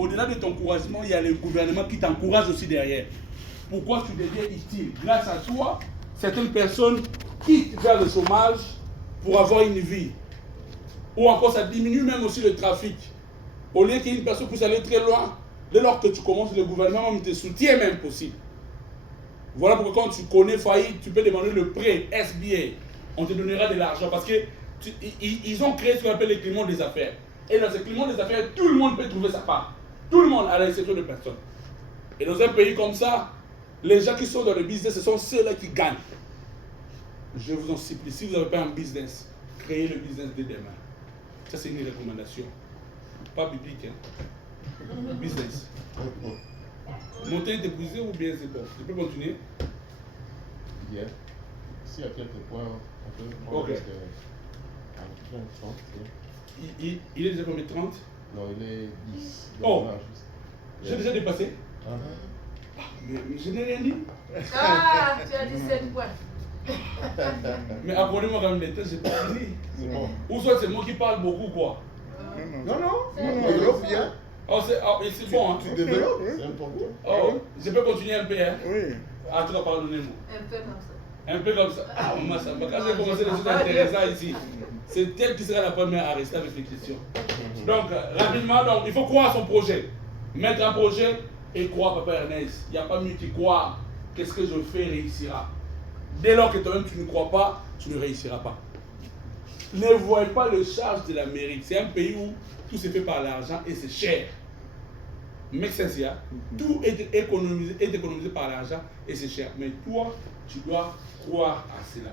au-delà de ton encouragement, il y a le gouvernement qui t'encourage aussi derrière. Pourquoi tu deviens utile? Grâce à toi, certaines personnes quittent vers le chômage pour avoir une vie. Ou encore, ça diminue même aussi le trafic. Au lieu qu'une personne puisse aller très loin, dès lors que tu commences, le gouvernement te soutient même possible. Voilà pourquoi quand tu connais faillite, tu peux demander le prêt SBA. On te donnera de l'argent parce que ils ont créé ce qu'on appelle le climat des affaires. Et dans ce climat des affaires, tout le monde peut trouver sa part. Tout le monde, à l'exception de personne. Et dans un pays comme ça, les gens qui sont dans le business, ce sont ceux-là qui gagnent. Je vous en supplie, si vous n'avez pas un business, créez le business dès demain. Ça, c'est une recommandation. Pas biblique, hein. Business. Monter est épuisé ou bien c'est bon? Je peux continuer? Bien. S'il y a quelques points, on peut prendre Ok. Il est déjà combien? 30? Non, il est 10. Oh. Voilà, J'ai déjà dépassé? Mais je n'ai rien dit. Ah, tu as 17 points. Mais apprenez-moi quand même les tests, j'ai pas fini. C'est bon. Ou soit c'est moi qui parle beaucoup, quoi. Non, développe bien. Oh, c'est bon, hein. Tu développes. C'est important. Oh, je peux continuer un peu, hein. Oui. Ah, tu vas pardonner-moi. Un peu comme ça. Un peu comme ça. Ah, moi, ça. Quand j'ai commencé les choses intéressantes ici, c'est elle qui sera la première à rester avec les questions. Donc, rapidement, donc, il faut croire à son projet. Mettre un projet et croire, Papa Ernest. Il n'y a pas mieux qui croire. Qu'est-ce que je fais réussira. Dès lors que toi-même tu ne crois pas, tu ne réussiras pas. Ne voyez pas le charge de l'Amérique. C'est un pays où tout se fait par l'argent et c'est cher. Make sense, yeah? Tout est économisé par l'argent et c'est cher. Mais toi, tu dois croire à cela.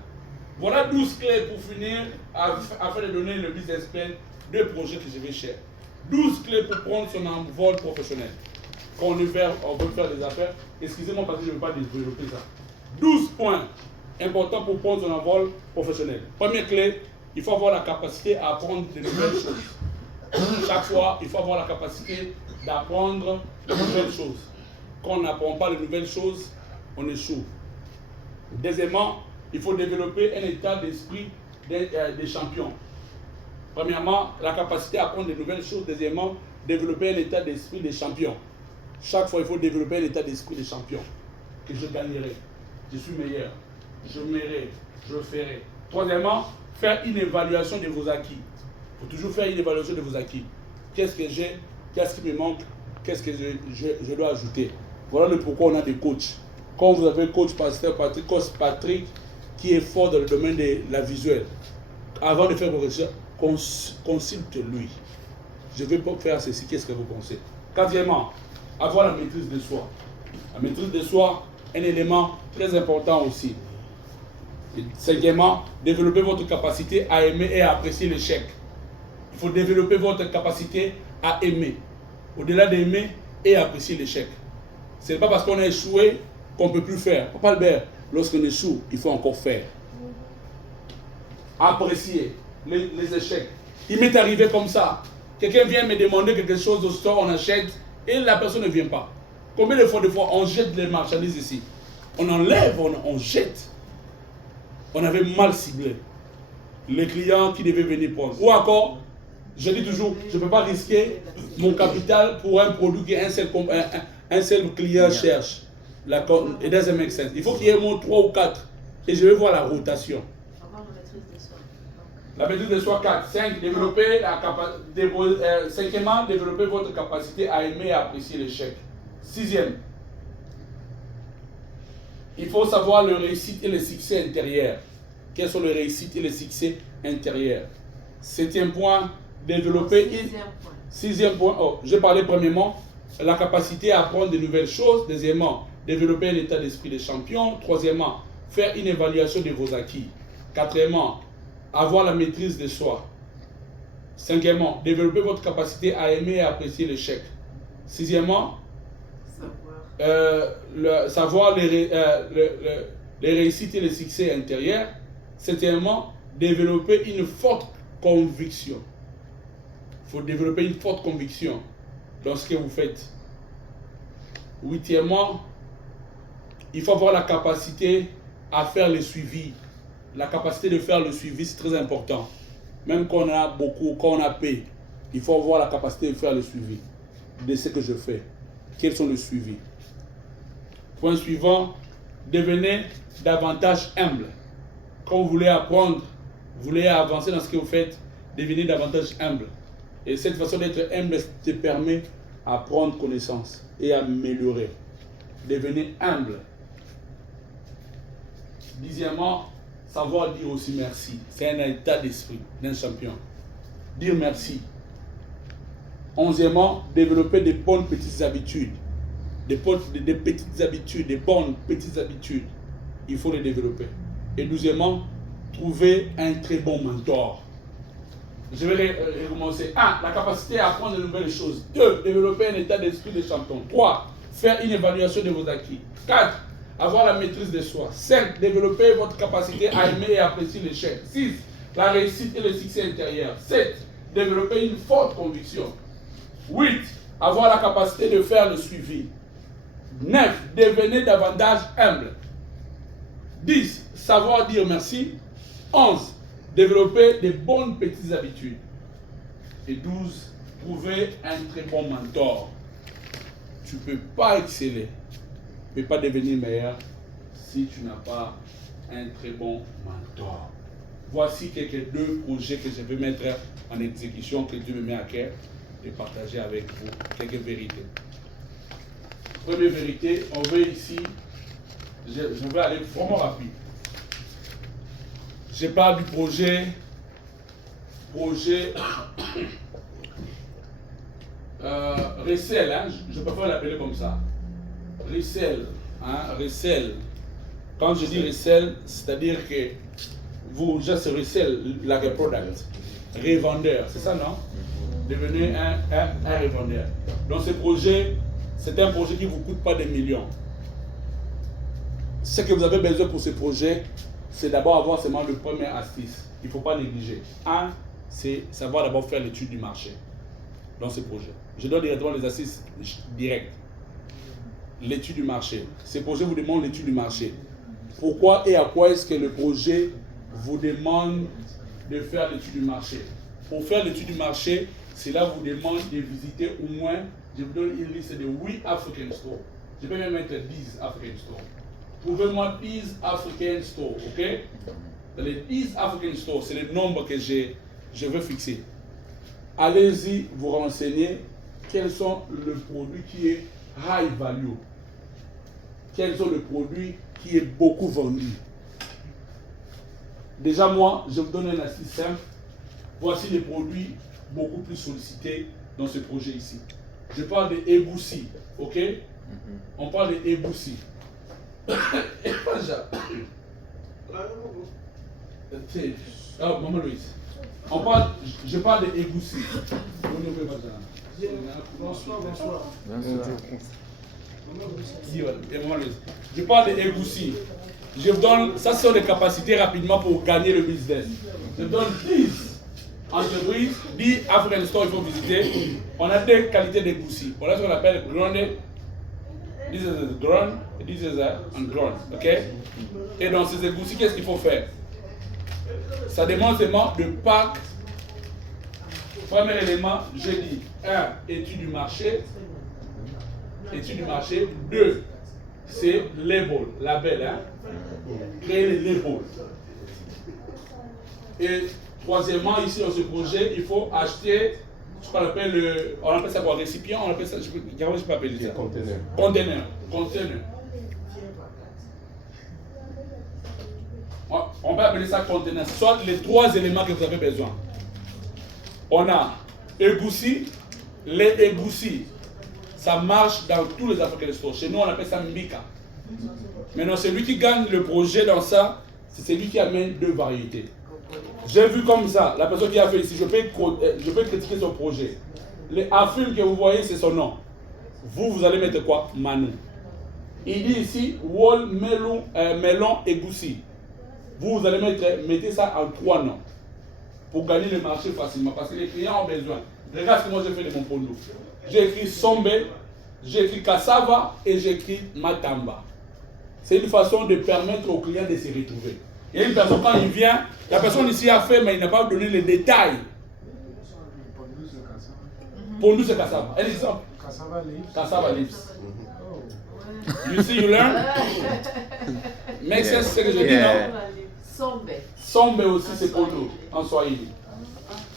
Voilà 12 clés pour finir afin de donner le business plan de projets que je vais cher. 12 clés pour prendre son envol professionnel. Quand on veut faire des affaires, excusez-moi parce que je ne veux pas développer ça. 12 points importants pour prendre son envol professionnel. Première clé, il faut avoir la capacité à apprendre de nouvelles choses. Chaque fois, il faut avoir la capacité d'apprendre de nouvelles choses. Quand on n'apprend pas de nouvelles choses, on échoue. Deuxièmement, il faut développer un état d'esprit des champions. Premièrement, la capacité à apprendre de nouvelles choses. Deuxièmement, développer un état d'esprit des champions. Chaque fois, il faut développer un état d'esprit des champions. Que je gagnerai, je suis meilleur, je m'aimerai, je ferai. Troisièmement, faire une évaluation de vos acquis. Il faut toujours faire une évaluation de vos acquis. Qu'est-ce que j'ai? Qu'est-ce qui me manque? Qu'est-ce que je dois ajouter? Voilà le pourquoi on a des coachs. Quand vous avez coach Patrick qui est fort dans le domaine de la visuelle, avant de faire vos recherches, consulte-lui. Je ne vais pas faire ceci, qu'est-ce que vous pensez? Quatrièmement, avoir la maîtrise de soi. La maîtrise de soi, un élément très important aussi. Et cinquièmement, développer votre capacité à aimer et à apprécier l'échec. Il faut développer votre capacité à aimer. Au-delà d'aimer et apprécier l'échec. Ce n'est pas parce qu'on a échoué qu'on ne peut plus faire. Papa Albert, lorsqu'on échoue, il faut encore faire. Apprécier les échecs. Il m'est arrivé comme ça. Quelqu'un vient me demander quelque chose au store, on achète, et la personne ne vient pas. Combien de fois on jette les marchandises ici? On enlève, on jette. On avait mal ciblé les clients qui devaient venir prendre. Ou encore, je dis toujours, je ne peux pas risquer mon capital pour un produit qu'un seul client cherche. It doesn't make sense. Il faut qu'il y ait au moins 3 ou 4. Et je vais voir la rotation. La maîtrise de soi 4. 5. Développer la capacité. 5e, développer votre capacité à aimer et apprécier l'échec. 6e. Il faut savoir le réussite et le succès intérieur. Quels sont les réussites et les succès intérieurs? 7e point, développer. 6e point, j'ai parlé premièrement, la capacité à apprendre de nouvelles choses. Deuxièmement, développer un état d'esprit de champion. Troisièmement, faire une évaluation de vos acquis. Quatrièmement, avoir la maîtrise de soi. Cinquièmement, développer votre capacité à aimer et apprécier l'échec. Sixièmement, savoir les réussites et les succès intérieurs. Septièmement, développer une forte conviction. Il faut développer une forte conviction dans ce que vous faites. Huitièmement, il faut avoir la capacité à faire le suivi. La capacité de faire le suivi, c'est très important. Même quand on a beaucoup, quand on a payé, il faut avoir la capacité de faire le suivi. de ce que je fais. Quels sont les suivis? Point suivant, devenez davantage humble. Quand vous voulez apprendre, vous voulez avancer dans ce que vous faites, devenez davantage humble. Et cette façon d'être humble te permet à prendre connaissance et à améliorer. Devenez humble. Dixièmement, savoir dire aussi merci. C'est un état d'esprit d'un champion. Dire merci. Onzièmement, développer des bonnes petites habitudes. Des petites habitudes, des bonnes petites habitudes. Il faut les développer. Et douzièmement, trouver un très bon mentor. Je vais recommencer. 1. La capacité à apprendre de nouvelles choses. 2. Développer un état d'esprit de champion. 3. Faire une évaluation de vos acquis. 4. Avoir la maîtrise de soi. 5. Développer votre capacité à aimer et apprécier l'échec. 6. La réussite et le succès intérieur. 7. Développer une forte conviction. 8. Avoir la capacité de faire le suivi. 9. Devenez davantage humble. 10. Savoir dire merci. 11. Développer des bonnes petites habitudes. Et 12. Trouver un très bon mentor. Tu ne peux pas exceller, tu ne peux pas devenir meilleur si tu n'as pas un très bon mentor. Voici quelques deux projets que je vais mettre en exécution, que Dieu me met à cœur et partager avec vous quelques vérités. Première vérité, on veut ici, je vais aller vraiment rapide. Je parle du projet Recel, hein, je préfère l'appeler comme ça. Recel, hein, Recel. Quand je dis Recel, c'est-à-dire que vous, juste Recel, like a product, revendeur, c'est ça, non? Devenez un revendeur. Donc ce projet, c'est un projet qui ne vous coûte pas des millions. Ce que vous avez besoin pour ce projet, c'est d'abord avoir seulement le premier astuce. Il ne faut pas négliger. Un, c'est savoir d'abord faire l'étude du marché dans ce projet. Je donne directement les assises directes. L'étude du marché. Ce projet vous demande l'étude du marché. Pourquoi et à quoi est-ce que le projet vous demande de faire l'étude du marché? Pour faire l'étude du marché, cela vous demande de visiter au moins, je vous donne une liste de 8 African stores. Je peux même mettre 10 African stores. Trouvez-moi 10 African stores, ok? Dans les 10 African stores, c'est le nombre que je veux fixer. Allez-y vous renseigner quels sont les produits qui est high value. Quels sont les produits qui est beaucoup vendu. Déjà moi, je vous donne un astuce simple. Voici les produits beaucoup plus sollicités dans ce projet ici. Je parle de Eboussi, ok? On parle de Eboussi. Maman Louise. Je parle de Eboussi. Bonsoir. Je parle de Eboussi. Je vous donne, ça sont les capacités rapidement pour gagner le business. Je vous donne 10 entreprises, 10 African stores il faut visiter. On a deux qualités d'Eboussi. On a ce qu'on appelle ground. This is a ground, this is a ground. Ok? Et dans ces Eboussi, qu'est-ce qu'il faut faire? Ça demande seulement de pack. Premier élément, je dis 1. Étude du marché. Étude du marché. 2. C'est label, hein? Créer les labels. Et troisièmement, ici dans ce projet, il faut acheter ce qu'on appelle on appelle ça quoi? Récipient, on appelle ça, je ne peux pas appeler ça. Conteneur. On peut appeler ça conteneur. Ce sont les 3 éléments que vous avez besoin. On a Eboussi. Les Eboussi, ça marche dans tous les African stores. Chez nous, on appelle ça Mbika. Maintenant, celui qui gagne le projet dans ça, c'est celui qui amène 2 variétés. J'ai vu comme ça, la personne qui a fait ici, je peux critiquer son projet. Les affirmes que vous voyez, c'est son nom. Vous allez mettre quoi? Manu. Il dit ici, Wall, Melon, Eboussi. Vous allez mettez ça en 3 noms. Pour gagner le marché facilement. Parce que les clients ont besoin. Regarde ce que moi j'ai fait de mon polo. J'ai écrit Sombe, j'ai écrit Cassava et j'ai écrit Matamba. C'est une façon de permettre aux clients de se retrouver. Il y a une personne, quand il vient, la personne ici a fait, mais il n'a pas donné les détails. Pour nous, c'est Cassava. Un exemple. Cassava leaves. Cassava leaves. Oh. You see, you learn? Make sense ce que je dis, non? Sombe. Sombe aussi, c'est produit en Swahili.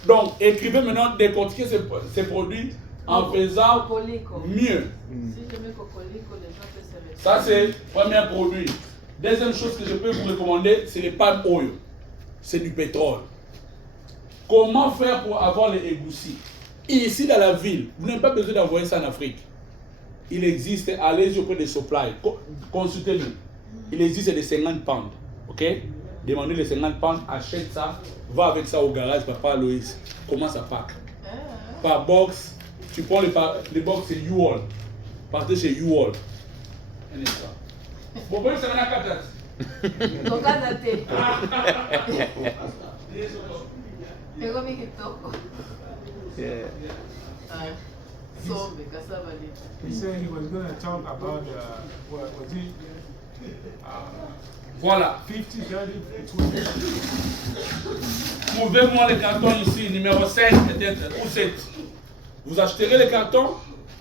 Donc, écrivez maintenant, décortiquez ces produits en faisant Cocolico. mieux. Si je mets cocolico, les gens peuvent se mettre. Ça, c'est le premier produit. Deuxième chose que je peux vous recommander, c'est les palm oil. C'est du pétrole. Comment faire pour avoir les égoussis? Ici, dans la ville, vous n'avez pas besoin d'envoyer ça en Afrique. Il existe, allez auprès des supply, consultez-nous. Il existe des 50 pounds, ok? Demandez les 50 pounds, achète ça, va avec ça au garage, papa Loïs. Comment ça pack? Par box, tu prends les box, c'est U-Haul. Partez chez U-Haul. Un instant. Bon, c'est un acteur. Donc, à dater. Pegou mi kitoko. Sombe, cassava leaves. He said he was going to talk about what was it? Voilà. 50, 30, 20. Trouvez-moi les cartons ici, numéro 5 peut-être, ou 7. Vous acheterez les cartons,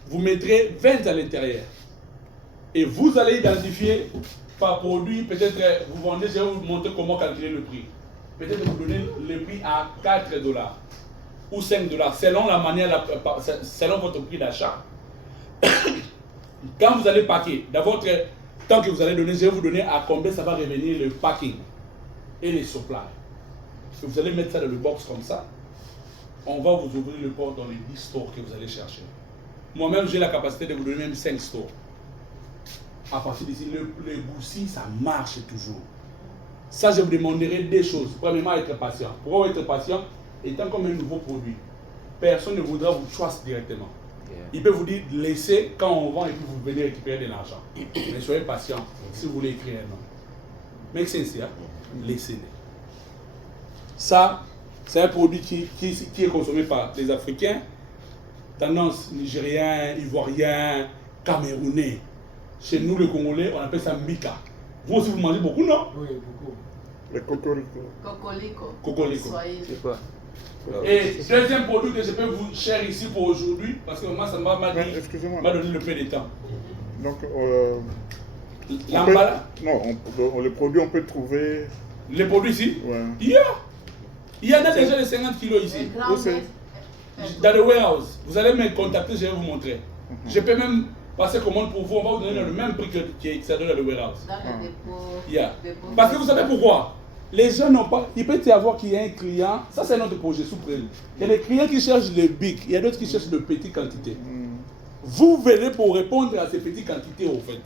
vous mettrez 20 à l'intérieur. Et vous allez identifier par produit, peut-être vous vendez, je vais vous montrer comment calculer le prix. Peut-être vous donnez le prix à 4 $ ou 5 $, selon la manière, selon votre prix d'achat. Quand vous allez packer, d'abord, tant que vous allez donner, je vais vous donner à combien ça va revenir le packing et les supplies. Vous allez mettre ça dans le box comme ça. On va vous ouvrir le port dans les 10 stores que vous allez chercher. Moi-même, j'ai la capacité de vous donner même 5 stores. À partir d'ici, le goussi, ça marche toujours. Ça, je vous demanderai deux choses. Premièrement, être patient. Pourquoi être patient? Étant comme un nouveau produit, personne ne voudra vous trust directement. Il peut vous dire, laissez quand on vend et puis vous venez récupérer de l'argent. Mais soyez patient si vous voulez écrire un nom. Make sense, hein? Laissez-les. Ça, c'est un produit qui est consommé par les Africains, tendance nigérien, ivoirien, camerounais. Chez nous, les Congolais, on appelle ça mbika. Vous aussi, vous mangez beaucoup, non? Oui, beaucoup. Le cocorico. Cocolico. Cocolico. C'est quoi? Et deuxième produit que je peux vous share ici pour aujourd'hui, parce que moi, ça m'a Excusez-moi. donné le peu de temps. Donc, L'emballage. non, les produits, on peut trouver. Les produits ici? Ouais. Il y en a déjà les 50 kilos ici. Où c'est? Dans le warehouse. Vous allez me contacter, je vais vous montrer. Je peux même passer commande pour vous, on va vous donner le même prix que ça donne dans le warehouse. Dans le dépôt. Yeah. Parce que vous savez pourquoi? Les gens n'ont pas. Il peut y avoir qu'il y a un client, ça c'est notre projet sous prévu. Il y a des clients qui cherchent le big, il y a d'autres qui cherchent de petites quantités. Vous venez pour répondre à ces petites quantités au fait.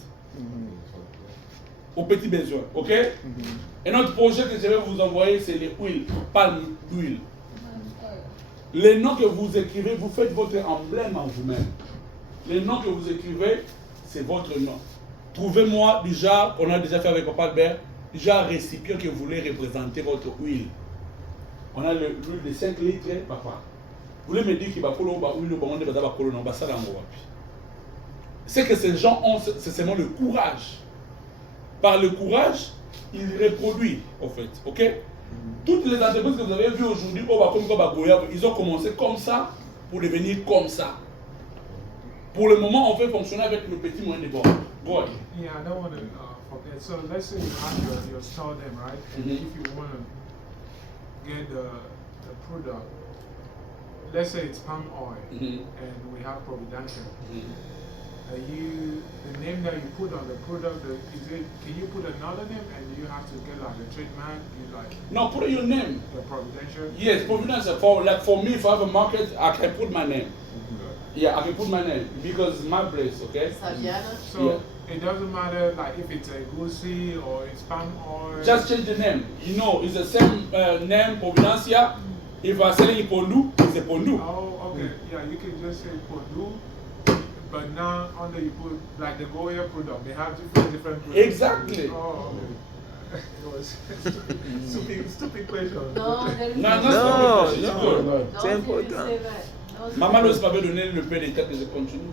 Aux petits besoins, ok? Et notre projet que je vais vous envoyer, c'est les huiles, palme d'huile. Les noms que vous écrivez, vous faites votre emblème en vous-même. Les noms que vous écrivez, c'est votre nom. Trouvez-moi déjà, on a déjà fait avec Papa Albert, déjà un récipient que vous voulez représenter votre huile. On a l'huile de 5 litres, papa. Vous voulez me dire qu'il va pour l'huile, c'est que ces gens ont, c'est seulement le courage. Par le courage, ils reproduisent, en fait. Ok? Toutes les entreprises que vous avez vues aujourd'hui, ils ont commencé comme ça pour devenir comme ça. Pour le moment, on fait fonctionner avec le petit moyen de bord. Go ahead. Yeah, I don't want to forget. So let's say you have your store them, right? And if you want to get the product, let's say it's palm oil, and we have Providential. The name that you put on the product, can you put another name and you have to get like a trademark? No, put your name. The Providential? Yes, Providential. For me, if I have a market, I can put my name. Yeah, I can put my name because it's my place, okay? Saviana. So it doesn't matter like if it's a goosey or it's palm oil. Just change the name. You know, it's the same name, Providencia. If I'm selling Pondu, it's a Pondu. Oh, okay. Yeah, you can just say Pondu. But now, under you put like the Goya product, they have different products. Exactly. Oh, okay. It was stupid question. No, No, c'est important. No, Maman aussi m'avait donné le PDK que je continue.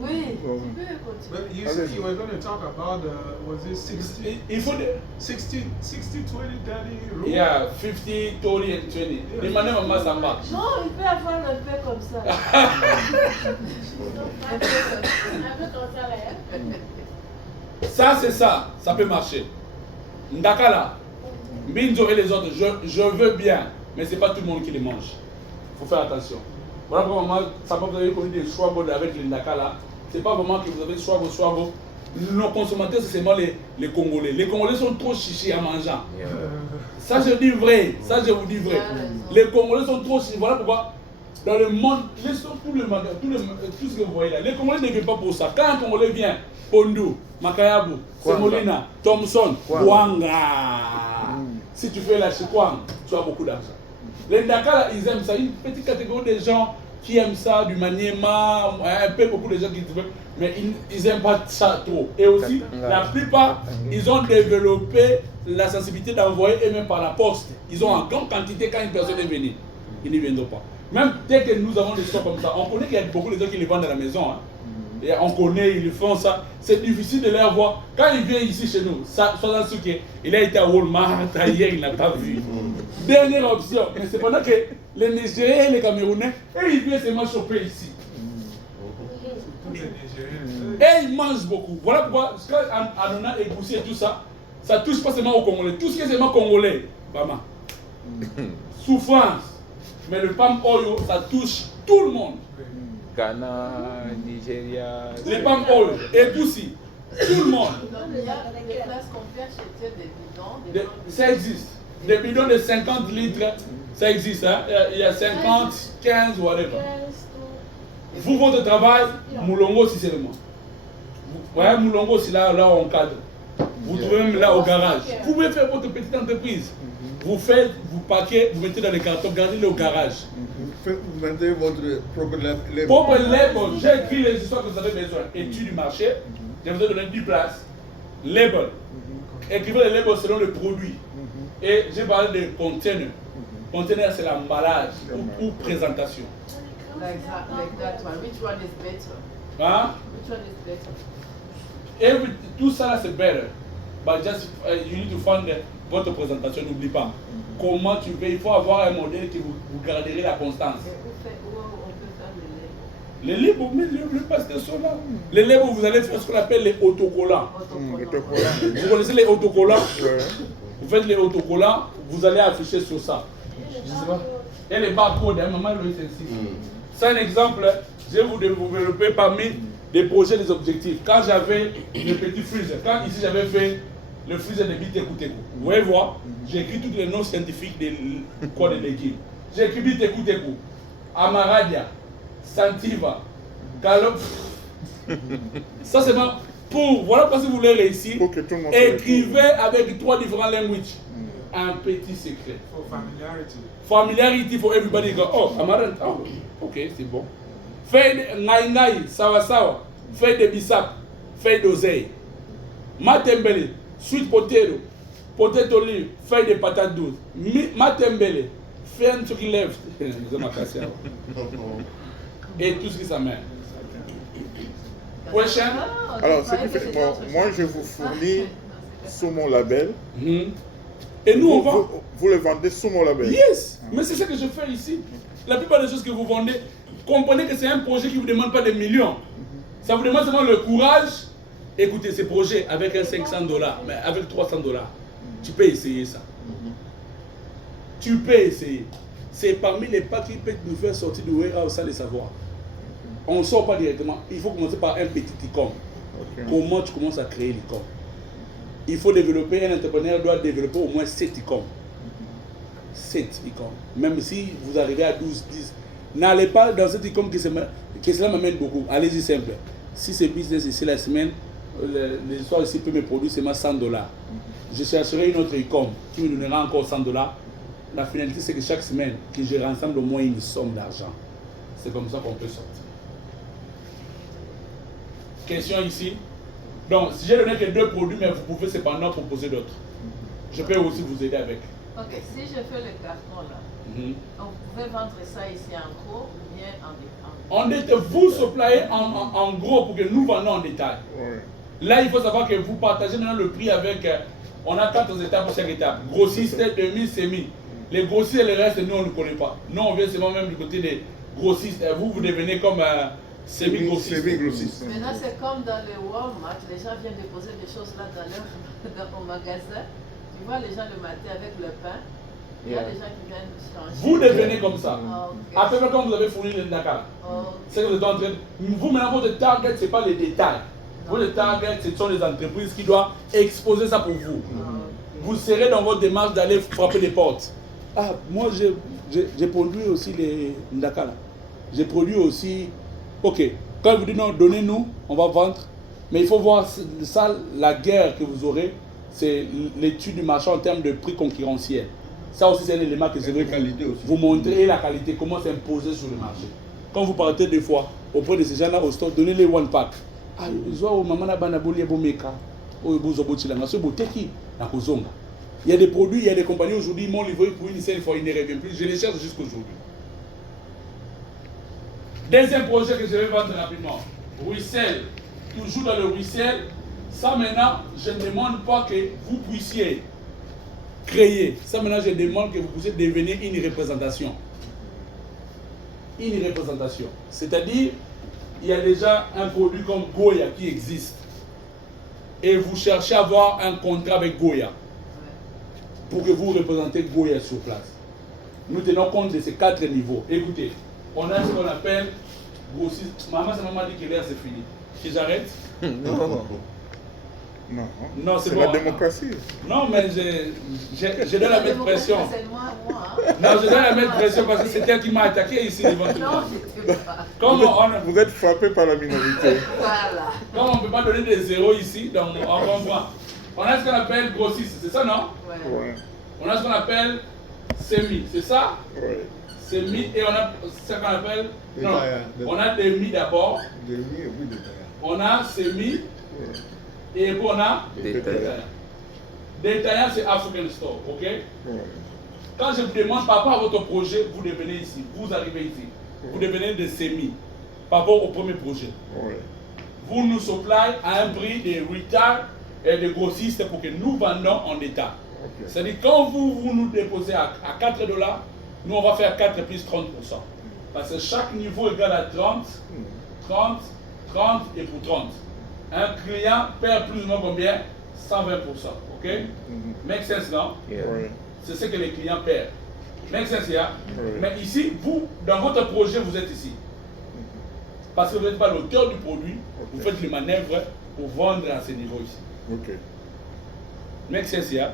Oui, tu peux continuer. But you said you were going to talk about was it 60, Il faut 60, 20, 30 rule? Yeah, 50, 30 and 20. Demandez à maman ça marche. Non, il peut avoir un peu comme ça. Un peu comme ça. Un peu comme ça, là. Ça, c'est ça. Ça peut marcher. Ndakala, Binzo et les autres, je veux bien, mais c'est pas tout le monde qui les mange. Il faut faire attention. Voilà pourquoi maman, ça peut vous avez connu des choix avec les Ndakala. C'est pas vraiment que vous avez choix. Nos consommateurs, c'est seulement les Congolais. Les Congolais sont trop chichis en mangeant. Ça, je dis vrai. Ça, je vous dis vrai. Les Congolais sont trop chichis. Voilà pourquoi, dans le monde, tout ce que vous voyez là, les Congolais ne viennent pas pour ça. Quand un Congolais vient, Pondu, Makayabu, Semolina, Thompson, Kwanga. Si tu fais la Chikwang, tu as beaucoup d'argent. Les Ndakala, ils aiment ça. Une petite catégorie de gens qui aiment ça, du maniement, un peu beaucoup de gens qui veulent, mais ils n'aiment pas ça trop. Et aussi, la plupart, ils ont développé la sensibilité d'envoyer eux-mêmes par la poste. Ils ont en grande quantité quand une personne est venue. Ils n'y viendront pas. Même dès que nous avons des stocks comme ça, on connaît qu'il y a beaucoup de gens qui les vendent à la maison. Hein. Et on connaît, ils font ça. C'est difficile de les voir. Quand ils viennent ici chez nous, sois sûr qu'il a été à Walmart, hier, il n'a pas vu. Dernière option. Mais c'est pendant que les Nigériens et les Camerounais, ils viennent seulement choper ici. Et ils mangent beaucoup. Voilà pourquoi, quand Anona est poussé et tout ça, ça touche pas seulement aux Congolais. Tout ce qui est seulement Congolais, Bama. Souffrance. Mais le palm oil, ça touche tout le monde. Ghana, Nigeria. Les palm oil, et aussi, tout le monde. Il y a des places qu'on fait acheter des bidons. Ça existe. Des bidons de 50 litres, ça existe. Hein? Il y a 50, 15, whatever. Vous, votre travail, Moulongo, si seulement. Vous voyez, Moulongo, c'est là où on cadre. Vous trouvez même là au garage. Vous pouvez faire votre petite entreprise. Vous faites, vous paquez, vous mettez dans les cartons, gardez-les au garage. Vous vendez votre propre label. Propre label, j'ai écrit les histoires que vous avez besoin. Étude du marché, je vous ai donné 10 places. Label. Écrivez les labels selon le produit. Et j'ai parlé de container. Container, c'est l'emballage ou présentation. Like that one. Which one is better? Hein? Which one is better? Tout ça là c'est better. But just you need to find votre présentation, n'oublie pas. Comment tu fais? Il faut avoir un modèle que vous garderez la constance. Où on peut faire Les labels, mais les pasteurs sont là. Les labels, vous allez faire ce qu'on appelle les autocollants. Vous connaissez les autocollants? Vous faites les autocollants, vous allez afficher sur ça. Je sais pas. Et les barcodes, maman le fait ici. C'est un exemple, je vais vous développer parmi des projets, des objectifs. Quand j'avais le petit freezer, quand ici j'avais fait le freezer de Biteku-Teku, vous voyez voir, j'ai écrit tous les noms scientifiques des légumes. J'ai écrit Biteku-Teku, Amaradia, Santiva, Galop. Ça c'est pour, voilà pourquoi si vous voulez réussir, écrivez avec 3 différents languages. Un petit secret. For familiarity. Familiarity for everybody. Go, oh, Amaran, oh, ok, c'est bon. Feuille de Ngai, Sawa Sawa, feuille de Bissap, feuille d'oseille. Matembele, sweet potato, potato leaf, feuille de patate douce. Matembele, feuille de turkey left. Et tout ce qui s'amène. Prochain. Alors, ce qui fait, moi, je vous fournis sous mon label. Et nous, on vend. Vous le vendez sous mon label. Yes, mais c'est ce que je fais ici. La plupart des choses que vous vendez, comprenez que c'est un projet qui ne vous demande pas des millions. Ça vous demande seulement le courage. Écoutez, ces projets avec un $500, mais avec $300, tu peux essayer ça. Tu peux essayer. C'est parmi les pas qui peuvent nous faire sortir du warehouse sans le savoir. On ne sort pas directement. Il faut commencer par un petit e-com. Comment tu commences à créer l'e-com? Il faut développer, un entrepreneur doit développer au moins 7 e-com. 7 e-com. Même si vous arrivez à 12, 10. N'allez pas dans cet e-com que cela m'amène beaucoup. Allez-y simple. Si c'est business ici la semaine, les soirs ici peut me produire seulement $100. Je chercherai une autre e-com qui me donnera encore $100. La finalité c'est que chaque semaine, que je rassemble au moins une somme d'argent. C'est comme ça qu'on peut sortir. Question ici. Donc, si j'ai donné que 2 produits, mais vous pouvez cependant proposer d'autres. Je peux aussi vous aider avec. Ok, si je fais le carton là, Donc, vous pouvez vendre ça ici en gros ou bien On dit que vous supplyez en gros pour que nous vendons en détail. Ouais. Là, il faut savoir que vous partagez maintenant le prix avec. On a 4 étapes ou 5 étapes. Grossiste, demi, semi. Les grossistes et le reste, nous, on ne connaît pas. Nous, on vient seulement même du côté des grossistes. Vous devenez comme semi-grossiste. Semi-grossiste. Maintenant, c'est comme dans les Walmart, les gens viennent déposer des choses là dans mon magasin. Tu vois les gens le matin avec le pain. Il y a des gens qui viennent changer. Vous devenez comme ça. Ok. À peu près comme vous avez fourni le Dakar. Ok. C'est que vous êtes en train. Vous, maintenant, votre target, ce n'est pas les détails. Votre target, ce sont les entreprises qui doivent exposer ça pour vous. Vous serez dans votre démarche d'aller frapper les portes. Ah, moi, j'ai produit aussi les Ndaka là. J'ai produit aussi. Ok, quand vous dites non, donnez-nous, on va vendre. Mais il faut voir ça, la guerre que vous aurez, c'est l'étude du marché en termes de prix concurrentiel. Ça aussi, c'est un élément que je vais vous montrer, la qualité, comment s'imposer sur le marché. Quand vous partez des fois auprès de ces gens-là au store, donnez-les one pack. Ah, ils ont maman na banaboli ebomeka. Oh, bozobotilanga, ce boteki na kozonga. Il y a des produits, il y a des compagnies aujourd'hui, ils m'ont livré pour une seule fois, ils ne reviennent plus. Je les cherche jusqu'aujourd'hui. Deuxième projet que je vais vendre rapidement. Ruissel. Toujours dans le ruissel. Ça maintenant, je ne demande pas que vous puissiez créer. Ça maintenant, je demande que vous puissiez devenir une représentation. Une représentation. C'est-à-dire, il y a déjà un produit comme Goya qui existe. Et vous cherchez à avoir un contrat avec Goya. Pour que vous représentez Goya sur place. Nous tenons compte de ces 4 niveaux. Écoutez, on a ce qu'on appelle grossiste. Maman, sa maman dit que l'air c'est fini. Que j'arrête? Non. Non, c'est bon, la démocratie. Non, mais je dois la mettre pression. C'est moi, Non, je dois la mettre pression parce que c'est elle qui m'a attaqué ici devant tout le monde. Vous êtes frappé par la minorité. Voilà. Comme on ne peut pas donner des zéros ici, donc on comprend. On a ce qu'on appelle grossiste, c'est ça, non? Ouais. On a ce qu'on appelle semi, c'est ça? Ouais. Semi, et on a ce qu'on appelle. Non, on a demi d'abord. Demi et puis détaillant. On a semi, et puis on a détaillant. Détaillant, c'est African Store, ok? Ouais. Quand je vous demande par rapport à votre projet, vous devenez ici, vous arrivez ici. Vous devenez des semi par rapport au premier projet. Ouais. Vous nous supply à un prix de retail et de grossistes pour que nous vendons en détail. Okay. C'est-à-dire quand vous nous déposez à $4, nous on va faire 4 plus 30%. Parce que chaque niveau égale à 30, 30, 30 et pour 30. Un client perd plus ou moins combien? 120%. Ok? Make sense, non? Ouais. C'est ce que les clients perdent. Make sense, yeah? Ouais. Mais ici, vous, dans votre projet, vous êtes ici. Parce que vous n'êtes pas l'auteur du produit, vous faites les manœuvres pour vendre à ce niveau ici. Ok. Make sense, yeah?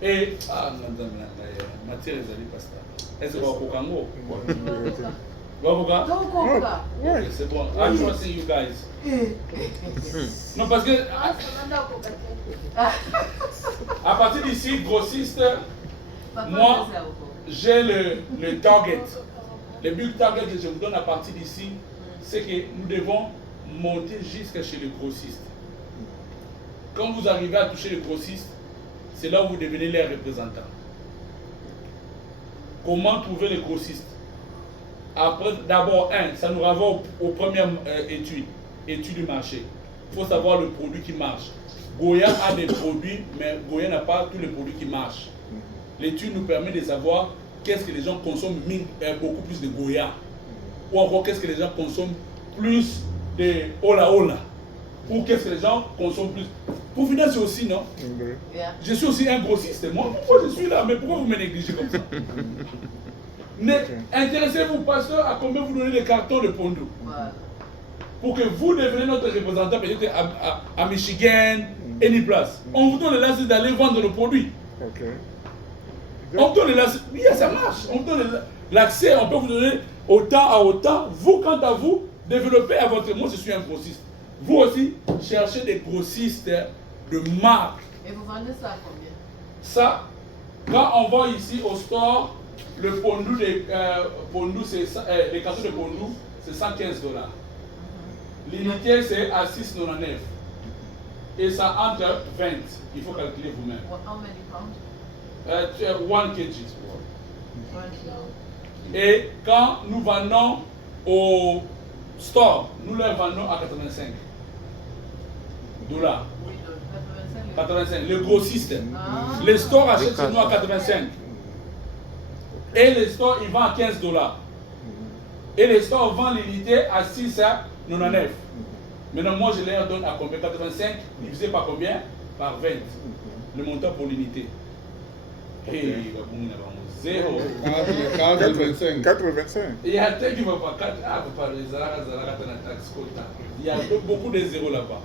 Et, ah, non, matière les alliés pas ça. Est-ce que vous avez un Congo? Vous avez un Donc, on va. Ok, c'est bon. I trust in you guys. Non, parce que à partir d'ici, grossiste, moi, j'ai le target. Le but target que je vous donne à partir d'ici, c'est que nous devons monter jusqu'à chez les grossistes. Quand vous arrivez à toucher les grossistes, c'est là où vous devenez les représentants. Comment trouver les grossistes? Après, d'abord, ça nous renvoie aux premières études du marché. Il faut savoir le produit qui marche. Goya a des produits, mais Goya n'a pas tous les produits qui marchent. L'étude nous permet de savoir qu'est-ce que les gens consomment beaucoup plus de Goya. Ou encore qu'est-ce que les gens consomment plus de Ola Ola. Ou qu'est-ce que les gens consomment plus. Pour finir, c'est aussi, non? Je suis aussi un grossiste. Moi, je suis là, mais pourquoi vous me négligez comme ça? Intéressez-vous, pasteur, à combien vous donnez les cartons de Pondou? Voilà. Pour que vous deveniez notre représentant peut-être à Michigan, any place. On vous donne le licences d'aller vendre le produit. Ok. On vous donne le licences. Oui, ça marche. On vous donne l'accès, on peut vous donner autant à autant. Vous, quant à vous, développez à votre... Moi, je suis un grossiste. Vous aussi, cherchez des grossistes de marque. Et vous vendez ça à combien? Ça, quand on va ici au store, le Pondou, les cartons de Pondou, c'est $115. L'unité, c'est à 6,99. Et ça entre 20. Il faut calculer vous-même. How many pounds? 1 kg. Et quand nous vendons au store, nous leur vendons à 85 $. 85. Le grossiste. Les stores achètent chez nous à 85. Et les stores, ils vendent à 15 $. Et les stores vendent l'unité à 6 à 99. Maintenant, moi, je leur donne à combien? 85 divisé par combien? Par 20. Le montant pour l'unité. Et zéro. 4,25. 4,25. Il y a tel qui ne va pas 4. Ah, pas les taxe quota. Il y a beaucoup de zéros là-bas.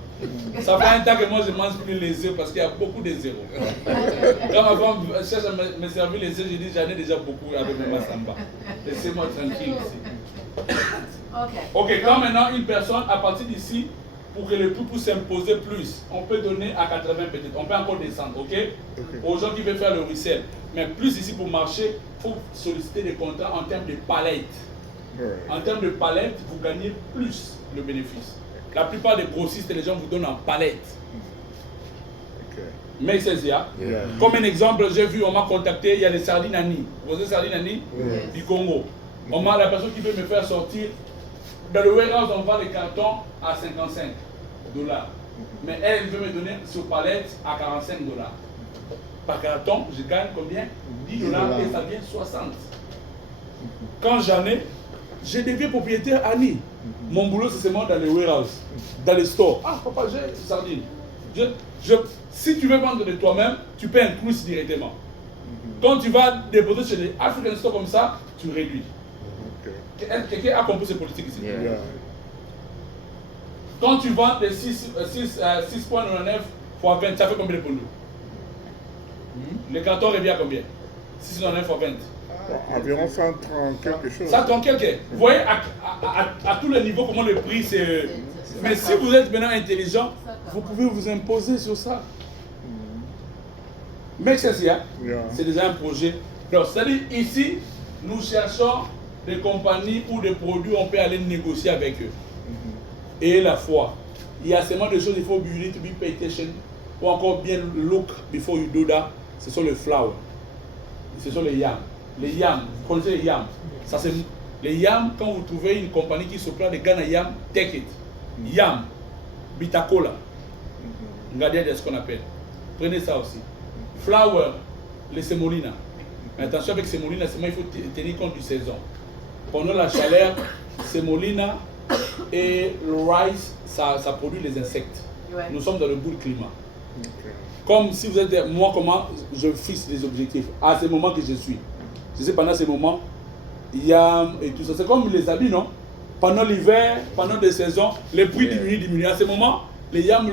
Ça fait un temps que moi je mange plus les zéros parce qu'il y a beaucoup de zéros. Quand ma femme cherche à me servir les zéros, je dis j'en ai déjà beaucoup avec mon Massamba. Laissez-moi tranquille ici. Ok, quand maintenant une personne, à partir d'ici, pour que le prix puisse s'imposer plus, on peut donner à 80 peut-être. On peut encore descendre, ok? Aux gens qui veulent faire le resell. Mais plus ici pour marcher, il faut solliciter des contrats en termes de palettes. En termes de palettes, vous gagnez plus le bénéfice. La plupart des grossistes, les gens vous donnent en palettes. Mais c'est ça. Comme un exemple, j'ai vu, on m'a contacté, il y a les sardines Annie. Vous voyez sardines Annie du Congo. La personne qui veut me faire sortir, dans le warehouse, on vend les cartons à 55 $. Mais elle veut me donner sur palette à 45 $. Par carton, je gagne combien? 10 $ et ça devient 60. Quand j'en ai, je deviens propriétaire Annie. Mon boulot, c'est seulement dans les warehouse, dans les stores. Ah, papa, j'ai des sardines. Si tu veux vendre de toi-même, tu peux inclure directement. Quand tu vas déposer chez les African stores comme ça, tu réduis. Quelqu'un a compris ces politiques ici? Quand tu vends des 6,99 fois 20, ça fait combien de pounds? Le carton revient à combien? 6,99 fois 20. Environ 130 quelque chose. 130 quelque. Vous voyez à tous les niveaux comment le prix c'est. Mais si vous êtes maintenant intelligent, vous pouvez vous imposer sur ça. Mais c'est ça. C'est déjà un projet. Donc, c'est-à-dire ici, nous cherchons des compagnies ou des produits, on peut aller négocier avec eux. Et la foi. Il y a seulement des choses, il faut be to be pay attention, ou encore bien look before you do that. Ce sont les flowers. Ce sont les yams. Les yams, vous connaissez les yams. Ça, c'est les yams, quand vous trouvez une compagnie qui s'occupe de Ghana Yam, take it. Yam, Bitacola. Regardez ce qu'on appelle. Prenez ça aussi. Flower, les semolina. Mais attention avec semolina, il faut tenir compte du saison. Pendant la chaleur, semolina et le rice, ça produit les insectes. Nous sommes dans le bout du climat. Comme si vous êtes, moi, comment je fixe des objectifs à ce moment que je suis. Je sais, pendant ces moments, yam et tout ça. C'est comme les habits, non? Pendant l'hiver, pendant des saisons, les prix diminuent. À ce moment, les yams,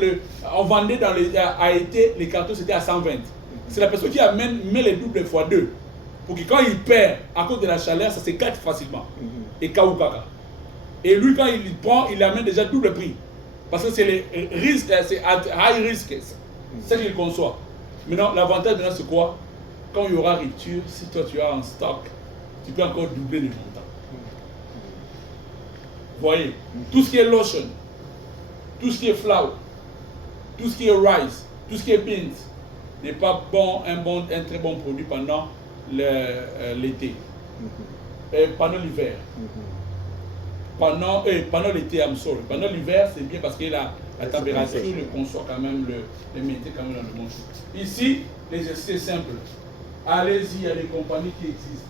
on vendait dans les, à été, les cartons c'était à 120. C'est la personne qui met les doubles fois 2. Pour que quand il perd à cause de la chaleur, ça s'écarte facilement. Et kaoukaka. Et lui, quand il prend, il amène déjà double prix. Parce que c'est les risques, c'est high risk. C'est ce qu'il conçoit. Maintenant, l'avantage maintenant, c'est quoi? Quand il y aura rupture, si toi tu as en stock, tu peux encore doubler le montant. Vous voyez? Tout ce qui est lotion, tout ce qui est flour, tout ce qui est rice, tout ce qui est beans, n'est pas bon, un très bon produit pendant l'été. Pendant l'hiver. Pendant l'été, pendant l'hiver, c'est bien parce que la température le conçoit quand même, le mettait quand même dans le bon chose. Ici, l'exercice est simple. Allez-y, il y a des compagnies qui existent.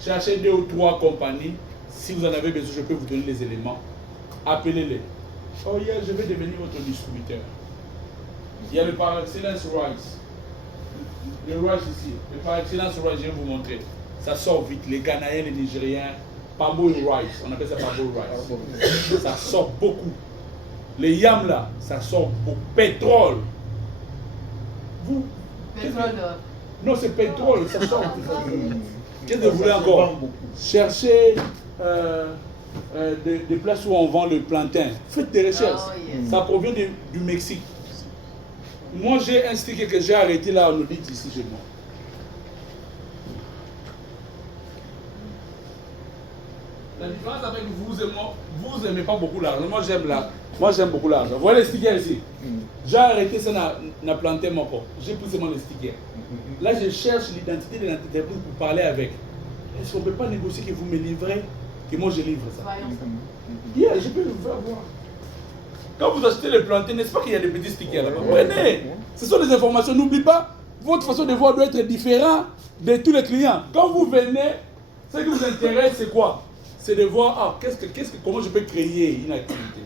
Cherchez 2 ou 3 compagnies. Si vous en avez besoin, je peux vous donner les éléments. Appelez-les. Oh yeah, je vais devenir votre distributeur. Il y a le par excellence rice. Le rice ici. Le par excellence rice, je vais vous montrer. Ça sort vite. Les Ghanéens, les Nigériens. Pambo rice, on appelle ça pambo rice. Ça sort beaucoup. Les yams là, ça sort beaucoup. Pétrole. Vous. Pétrole. Non, c'est pétrole, ça sort. Qu'est-ce que vous voulez encore? Cherchez des places où on vend le plantain. Faites des recherches. Ça provient du Mexique. Moi, j'ai un sticker que j'ai arrêté là, on nous dit ici chez moi. La différence avec vous et moi, vous n'aimez pas beaucoup l'argent. Moi, j'aime beaucoup l'argent. Vous voyez les stickers ici? J'ai arrêté ça, n'a planté mon corps. J'ai pris seulement les stickers. Là, je cherche l'identité de l'entreprise pour parler avec. est-ce qu'on ne peut pas négocier que vous me livrez, que moi je livre ça? Voyons ça. Yeah, je peux vous faire voir. Quand vous achetez les plantains, n'est-ce pas qu'il y a des petits stickers là-bas? Prenez. Ce sont des informations. N'oubliez pas, votre façon de voir doit être différente de tous les clients. Quand vous venez, ce qui vous intéresse, c'est quoi? C'est de voir, comment je peux créer une activité.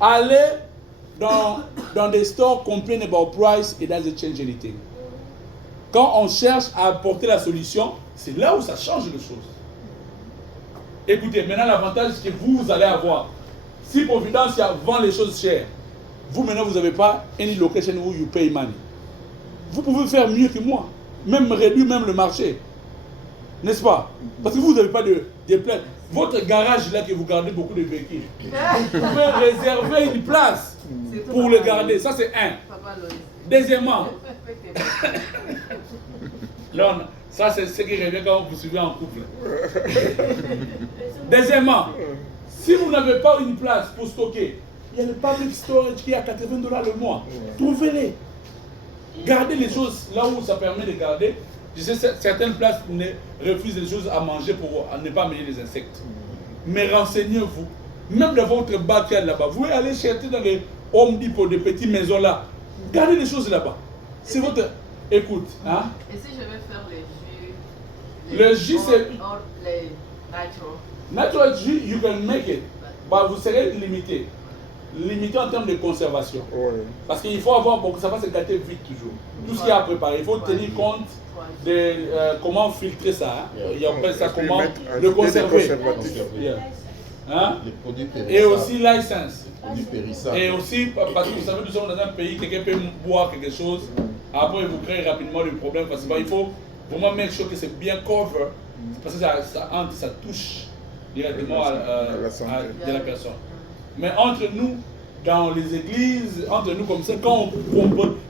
Allez dans des stores, complain about price, it doesn't change anything. Quand on cherche à apporter la solution, c'est là où ça change les choses. Écoutez, maintenant l'avantage que vous allez avoir, si Providencia vend les choses chères, vous maintenant vous n'avez pas any location où you pay money. Vous pouvez faire mieux que moi, même réduire même le marché. N'est-ce pas? Parce que vous n'avez pas de place. Votre garage là que vous gardez beaucoup de véhicules, vous pouvez réserver une place pour le garder. Ça c'est un. Deuxièmement, là, ça c'est ce qui revient quand vous suivez en couple. Deuxièmement, si vous n'avez pas une place pour stocker, il y a le public storage qui est à $80 le mois. Trouvez-les. Gardez les choses là où ça permet de garder. Je sais certaines places refusent les choses à manger pour ne pas amener les insectes. Mais renseignez-vous. Même dans votre backyard là-bas, vous pouvez aller chercher dans les Home Depot, des petites maisons là. Gardez les choses là-bas. C'est votre... Écoute, hein? Et si je veux faire les jus? Le jus, c'est... Les natural. Natural jus, you can make it. Bah, vous serez limité. Limité en termes de conservation. Ouais. Parce qu'il faut avoir beaucoup, ça va se gâter vite toujours. Tout ce qu'il y a à préparer, il faut tenir compte de comment filtrer ça. Hein? Il y a après ça, comment le conserver. Yeah. Hein? Les produits périssables. Et aussi license. Les produits périssables. Et aussi, parce que vous savez, nous sommes dans un pays, quelqu'un peut boire quelque chose, après vous créez rapidement le problème. Parce qu'il faut vraiment make sure que c'est bien cover, parce que ça entre, ça touche directement à la personne. Mais entre nous, dans les églises, entre nous comme ça, quand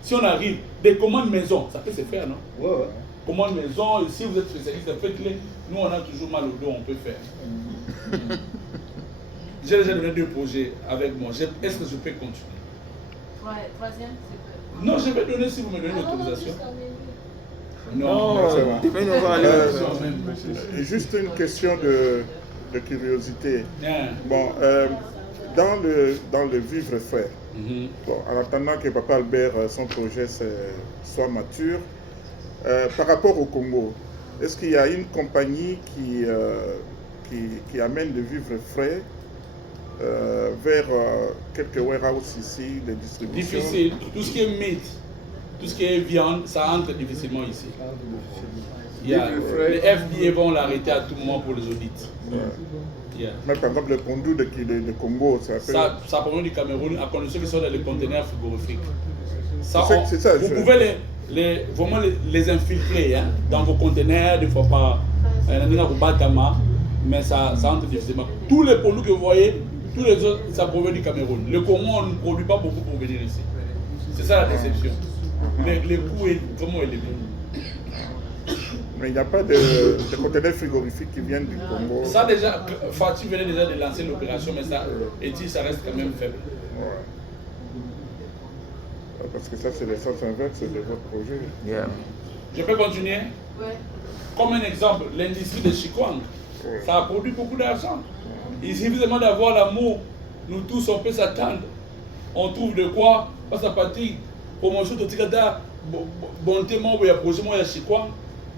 si on arrive, des commandes maison, ça peut se faire, non? Ouais. Commandes maison, si vous êtes spécialiste, faites-les. Nous, on a toujours mal au dos, on peut faire. J'ai déjà donné 2 projets avec moi. Est-ce que je peux continuer? Troisième, c'est Non, je vais donner si vous me donnez l'autorisation. Non, c'est bon. demain on va aller. Juste une question de curiosité. Yeah. Bon, dans le vivre frais, bon, en attendant que Papa Albert, son projet soit mature, par rapport au Congo, est-ce qu'il y a une compagnie qui amène le vivre frais vers quelques warehouses ici, de distribution? Difficile. Tout ce qui est meat, tout ce qui est viande, ça entre difficilement ici. Les FDA vont l'arrêter à tout moment pour les audits. Yeah. Mais par exemple, le conduit de Congo, ça provient du Cameroun à condition qu'ils soient dans les conteneurs frigorifiques. C'est ça, vous pouvez vraiment les infiltrer hein, dans vos conteneurs, des fois pas mais ça entre difficilement. Tous les produits que vous voyez, tous les autres, ça provient du Cameroun. Le Congo, on ne produit pas beaucoup pour venir ici. C'est ça la déception. Mais le coût est vraiment élevé. Mais il n'y a pas de conteneurs frigorifiques qui viennent du Congo. Ça déjà, Fatih venait déjà de lancer l'opération, mais ça reste quand même faible. Ouais. Parce que ça, c'est le sens inverse de votre projet. Yeah. Je peux continuer? Oui. Comme un exemple, l'industrie de Chikwang, ça a produit beaucoup d'argent. Il suffit seulement d'avoir l'amour. Nous tous, on peut s'attendre. On trouve de quoi? Parce à partir promotion de Tikata, bonté, moi, il y a projet, moi, il y a Chikwang.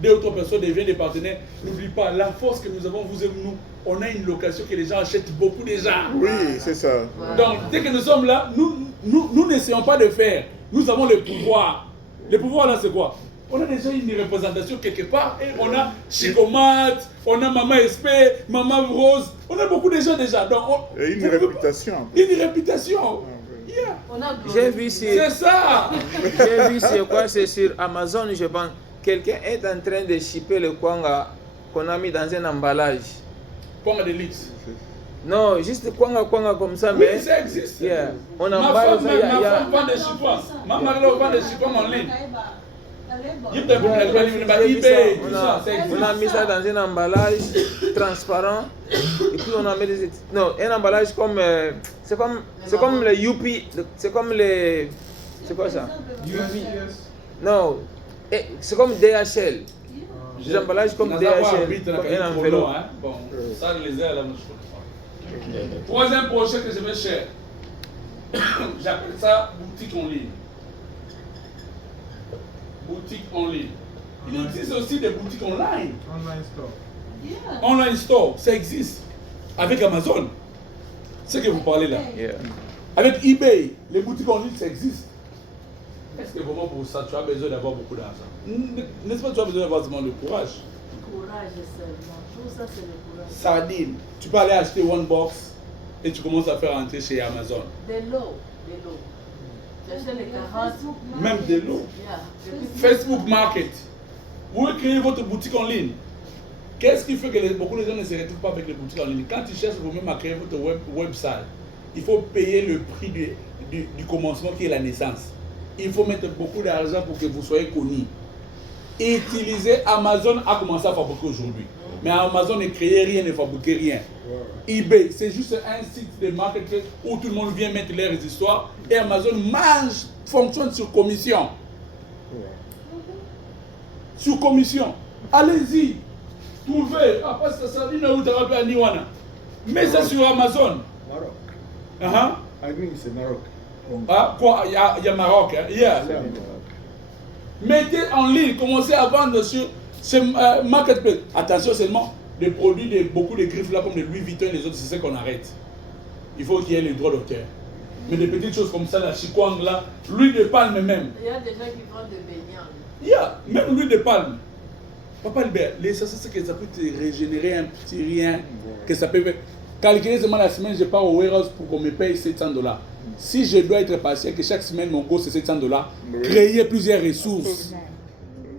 2 ou 3 personnes deviennent des partenaires. N'oublie pas, la force que nous avons, vous et nous, on a une location que les gens achètent beaucoup déjà. Oui, c'est ça. Donc, dès que nous sommes là, nous n'essayons pas de faire. Nous avons le pouvoir. Le pouvoir là, c'est quoi? On a déjà une représentation quelque part et on a Chicomat, on a Maman SP, Maman Rose, on a beaucoup de gens déjà. Donc, et une réputation. Une réputation. Yeah. J'ai vu sur... C'est ça. J'ai vu sur quoi? C'est sur Amazon, je pense. Quelqu'un est en train de shipper le kwanga qu'on a mis dans un emballage. Kwanga de luxe. Non, juste kwanga comme ça, Oui, mais... ça existe. Yeah. On Ma emballe femme, ça, ma femme vend des chiffons. Ma mari vend des chiffons en ligne. On a mis ça dans un emballage transparent et puis on a mis des... Non, un emballage comme... c'est comme les Youpi, c'est comme les... C'est quoi ça? USPS. Non, c'est comme DHL. Des emballages comme DHL, comme un enveloppe. Hein? Bon, ça, les airs, là, moi, je ne connais pas. Troisième projet que je vais cher, j'appelle ça boutique en ligne. Boutique en ligne. Il existe aussi des boutiques online. Online store. Yeah. Online store, ça existe. Avec Amazon. C'est ce que vous parlez là. Yeah. Avec eBay, les boutiques en ligne, ça existe. Est-ce que vraiment pour ça, tu as besoin d'avoir beaucoup d'argent? N'est-ce pas que tu as besoin d'avoir vraiment le courage? Courage seulement. Tout ça, c'est le courage. Sardine. Tu peux aller acheter one box et tu commences à faire entrer chez Amazon. De l'eau. Tu achètes les carottes. Même de l'eau. Yeah. Facebook Market. Vous créez votre boutique en ligne. Qu'est-ce qui fait que beaucoup de gens ne se retrouvent pas avec les boutiques en ligne? Quand tu cherches vous-même à créer votre website, il faut payer le prix du commencement qui est la naissance. Il faut mettre beaucoup d'argent pour que vous soyez connus. Utilisez Amazon a commencé à fabriquer aujourd'hui. Mais Amazon ne crée rien, ne fabrique rien. eBay, c'est juste un site de marketing où tout le monde vient mettre leurs histoires et Amazon fonctionne sur commission. Sur commission. Allez-y. Trouvez. Après, ça sert à vous à Niwana. Mais c'est sur Amazon. Maroc. I think c'est Maroc. Ah, quoi? Il y a Maroc. Hein? Yeah. Mettez en ligne, commencez à vendre sur ce marketplace. Attention seulement, les produits de beaucoup de griffes là, comme les Louis Vuitton et les autres, c'est ce qu'on arrête. Il faut qu'il y ait les droits d'auteur. Mais des petites choses comme ça, la chikwang là, l'huile de palme même. Il y a des gens qui vendent des beignets. Il y a même l'huile de palme. Papa Albert, ça c'est que ça peut te régénérer un petit rien, que ça peut faire. Calculer seulement la semaine, je pars au warehouse pour qu'on me paye $700. Si je dois être patient, que chaque semaine mon coût c'est $700, créer plusieurs ressources.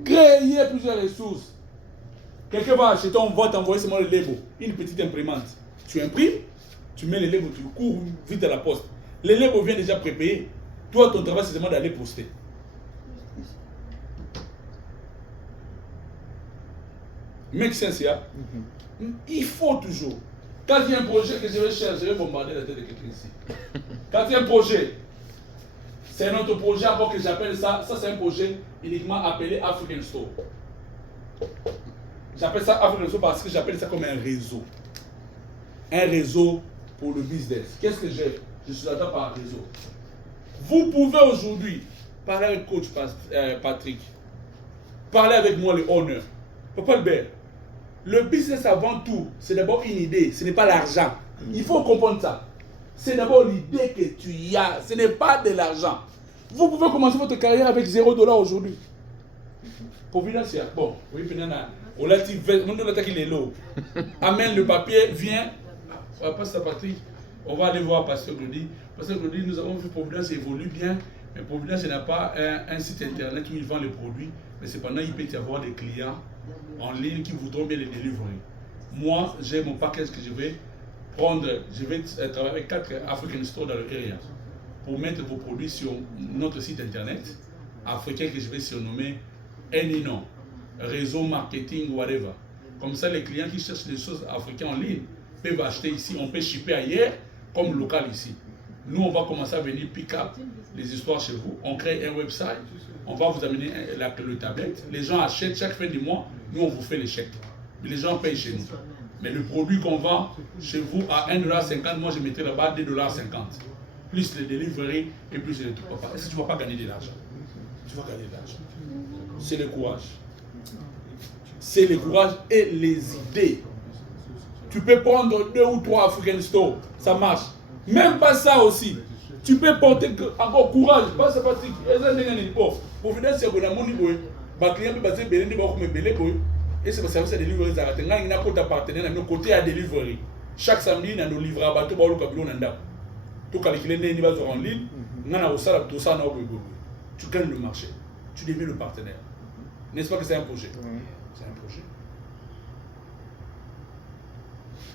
Créer plusieurs ressources. Quelqu'un va acheter, on va t'envoyer seulement le label, une petite imprimante. Tu imprimes, tu mets le label, tu cours vite à la poste. Le label vient déjà prépayé. Toi, ton travail c'est seulement d'aller poster. Make sense, yeah? Il faut toujours. Quand il y a un projet que je vais chercher, je vais bombarder la tête de quelqu'un ici. Quand il y a un projet, c'est un autre projet encore que j'appelle ça. Ça, c'est un projet uniquement appelé African Store. J'appelle ça African Store parce que j'appelle ça comme un réseau. Un réseau pour le business. Qu'est-ce que j'ai? Je suis là-dedans par un réseau. Vous pouvez aujourd'hui parler avec coach Patrick. Parler avec moi, le owner. Papa Albert. Le business avant tout, c'est d'abord une idée, ce n'est pas l'argent. Il faut comprendre ça. C'est d'abord l'idée que tu as, ce n'est pas de l'argent. Vous pouvez commencer votre carrière avec $0 aujourd'hui. Pour financer, bon, oui, on l'a dit, on attaque les lots. Amène le papier, viens. Pasteur Patrick, on va aller voir Pasteur Glody. Pasteur Glody, nous avons vu Providence évolue bien, mais Providence n'a pas un site internet où il vend les produits, mais cependant, il peut y avoir des clients en ligne qui voudront bien les délivrer. Moi, j'ai mon package que je vais prendre. Je vais travailler avec 4 African Stores dans le area pour mettre vos produits sur notre site internet africain que je vais surnommer Enino, réseau marketing, whatever. Comme ça, les clients qui cherchent des choses africaines en ligne peuvent acheter ici. On peut shipper ailleurs comme local ici. Nous, on va commencer à venir pick up les histoires chez vous. On crée un website. On va vous amener le tablette. Les gens achètent chaque fin du mois. Nous, on vous fait les chèques. Mais les gens payent chez nous. Mais le produit qu'on vend chez vous à $1,50, moi, je mettrai là-bas $2,50. Plus les deliveries et plus les trucs. Est-ce que tu ne vas pas gagner de l'argent? Tu vas gagner de l'argent. C'est le courage. C'est le courage et les idées. Tu peux prendre 2 ou 3 African Stores. Ça marche. Même pas ça aussi. Tu peux porter encore courage. Pas ça, Patrick. Pour finir, c'est que mon niveau, les clients peuvent se bénir et c'est parce que ça délivre les arrêtés. Il y a un partenaire à côté à délivrer. Chaque samedi, il y a un livre à bateau pour le cabine. Tout calculer les niveaux en ligne, tu gagnes le marché. Tu deviens le partenaire. N'est-ce pas que c'est un projet? C'est un projet.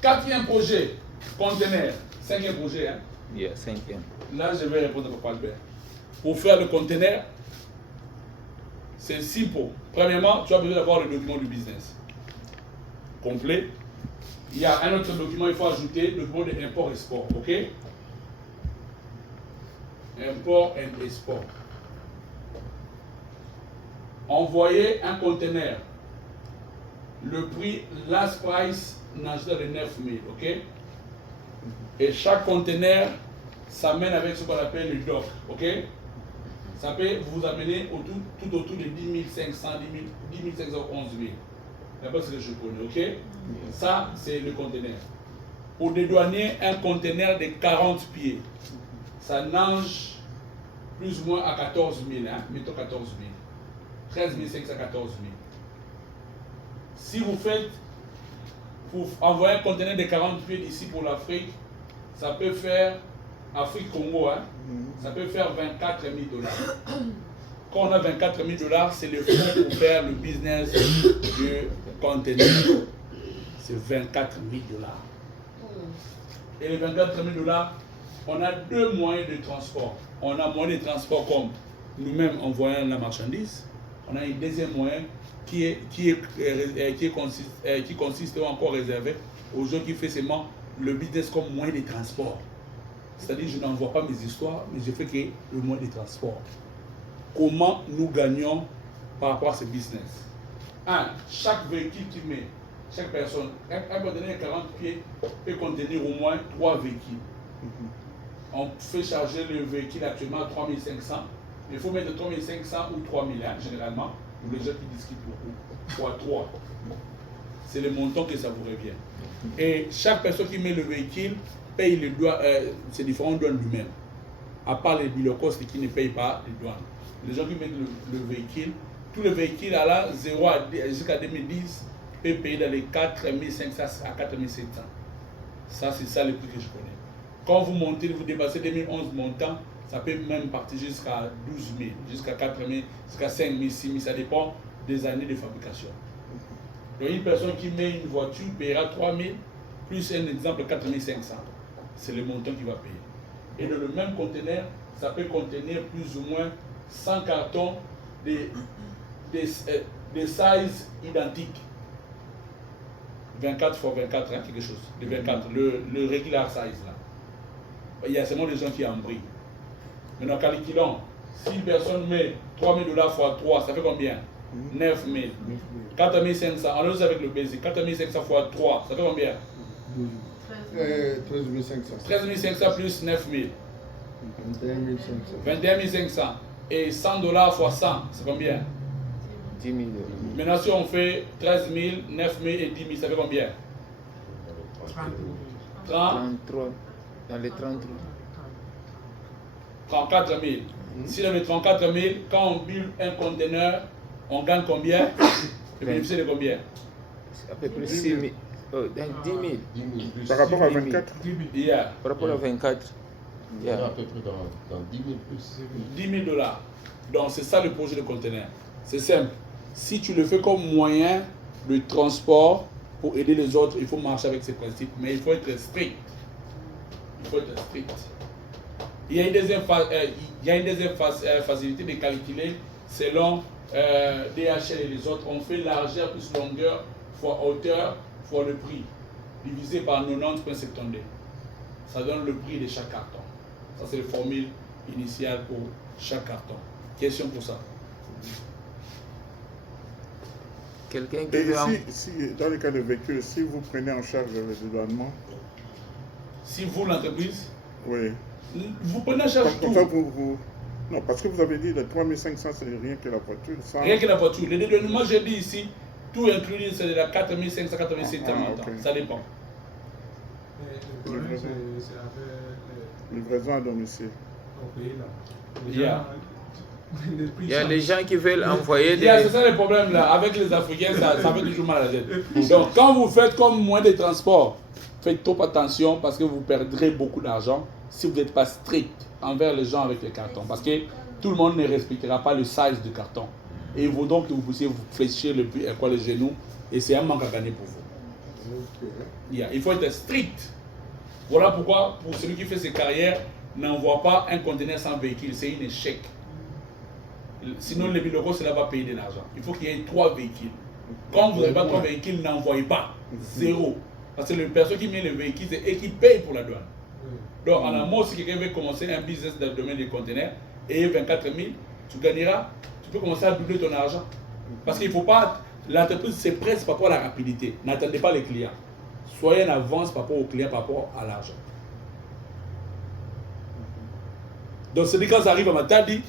4e projet, conteneur. 5e projet, hein? Yeah, 5e. Là, je vais répondre à Papa Albert. Pour faire le conteneur, c'est simple. Premièrement, tu as besoin d'avoir le document du business complet. Il y a un autre document, il faut ajouter le document de import-export. OK? Import et export. Envoyer un conteneur le prix, last price, nage dans les 9 000, ok? Et chaque conteneur s'amène avec ce qu'on appelle le dock, ok? Ça peut vous amener tout autour de 10 500, 10 511 000. D'abord, c'est ce que je connais, ok? Ça, c'est le conteneur. Pour dédouaner un conteneur de 40 pieds, ça nage plus ou moins à 14 000, hein? Mettons 14 000. 13 500 à 14 000. Si vous faites, pour envoyer un conteneur de 40 pieds d'ici pour l'Afrique, ça peut faire, Afrique-Congo, hein? Ça peut faire 24 000 $. Quand on a 24 000 $, c'est le fonds pour faire le business du conteneur. C'est 24 000 $. Et les 24 000 $, on a deux moyens de transport. On a un moyen de transport comme nous-mêmes envoyant la marchandise. On a un deuxième moyen qui consiste encore réservé aux gens qui font seulement le business comme moyen de transport. C'est-à-dire je n'envoie pas mes histoires, mais je fais que le moyen de transport. Comment nous gagnons par rapport à ce business? Chaque véhicule qui met, chaque personne, un conteneur de 40 pieds peut contenir au moins 3 véhicules. On fait charger le véhicule actuellement à 3 500. Il faut mettre 3 500 ou 3 000 généralement, pour les gens qui discutent beaucoup, fois 3. C'est le montant que ça vous revient. Et chaque personne qui met le véhicule paye les douanes, c'est différentes douanes lui-même. À part les bilocostes qui ne payent pas les douanes. Les gens qui mettent le véhicule, tous les véhicules à la 0 jusqu'à 2010 peuvent payer dans les 4 500 à 4 700. Ça, c'est ça le prix que je connais. Quand vous montez, vous dépassez 2011 montant, ça peut même partir jusqu'à 12 000, jusqu'à 4 000, jusqu'à 5 000, 6 000, ça dépend des années de fabrication. Donc une personne qui met une voiture paiera 3 000, plus un exemple 4 500. C'est le montant qu'il va payer. Et dans le même conteneur, ça peut contenir plus ou moins 100 cartons des sizes identiques. 24 x 24, hein, quelque chose. De 24, le regular size là. Il y a seulement des gens qui en brillent. Maintenant, calculons. Si une personne met 3 000 $ x 3, ça fait combien? 9 000. 4 500. On le avec le basic. 4 500 x 3, ça fait combien? 13 500. 13 500 plus 9 000. 21 500. Et 100 $ x 100, c'est combien? 10 000 $. Maintenant, si on fait 13 000, 9 000 et 10 000, ça fait combien? 33. Dans les 33. 34 000. Si dans les 34 000, quand on build un conteneur, on gagne combien? Le bénéfice de combien? À peu près 6 000. Oh, dans 10 000. 10 000 plus. Par rapport à 24. Yeah. Par rapport à 24. On est à peu près dans 10 000 plus. 10 000 $. Donc c'est ça le projet de conteneur. C'est simple. Si tu le fais comme moyen de transport pour aider les autres, il faut marcher avec ces principes. Mais il faut être strict. Il faut être strict. Il y a une deuxième facilité de calculer selon DHL et les autres. On fait largeur plus longueur fois hauteur fois le prix divisé par 90,72. Ça donne le prix de chaque carton. Ça c'est la formule initiale pour chaque carton. Question pour ça. Quelqu'un qui Et veut... si, dans le cas de véhicule, si vous prenez en charge le dédouanement, Si vous, l'entreprise, oui. vous prenez en charge Comme tout. ça, non, parce que vous avez dit les 3 500, c'est rien que la voiture. Sans... Rien que la voiture. Le dédouanement, j'ai dit ici, tout inclus, c'est de la 4 500, 4 700 montants. ok. Ça dépend. Le problème, c'est avec Livraison à domicile. au pays là. Les Yeah. gens, les prix Il y a changent. des gens qui veulent envoyer des... C'est ça le problème là. Avec les Africains, ça fait toujours mal à la tête. Donc, quand vous faites comme moyen de transport, faites trop attention parce que vous perdrez beaucoup d'argent si vous n'êtes pas strict envers les gens avec les cartons. Parce que tout le monde ne respectera pas le size du carton. Et il faut donc que vous puissiez vous fléchir les genoux. Et c'est un manque à gagner pour vous. Il faut être strict. Voilà pourquoi, pour celui qui fait ses carrières, n'envoie pas un conteneur sans véhicule. C'est un échec. Sinon, les bilocos, cela va payer de l'argent. Il faut qu'il y ait 3 véhicules. Quand vous n'avez pas 3 véhicules, n'envoyez pas. 0. Parce que la personne qui met le véhicule, c'est et qui paye pour la douane. Donc, en amont, si quelqu'un veut commencer un business dans le domaine des conteneurs et 24 000, tu gagneras, tu peux commencer à doubler ton argent. Parce qu'il ne faut pas, l'entreprise se presse par rapport à la rapidité. N'attendez pas les clients. Soyez en avance par rapport aux clients, par rapport à l'argent. Donc, c'est quand ça arrive à Matadi,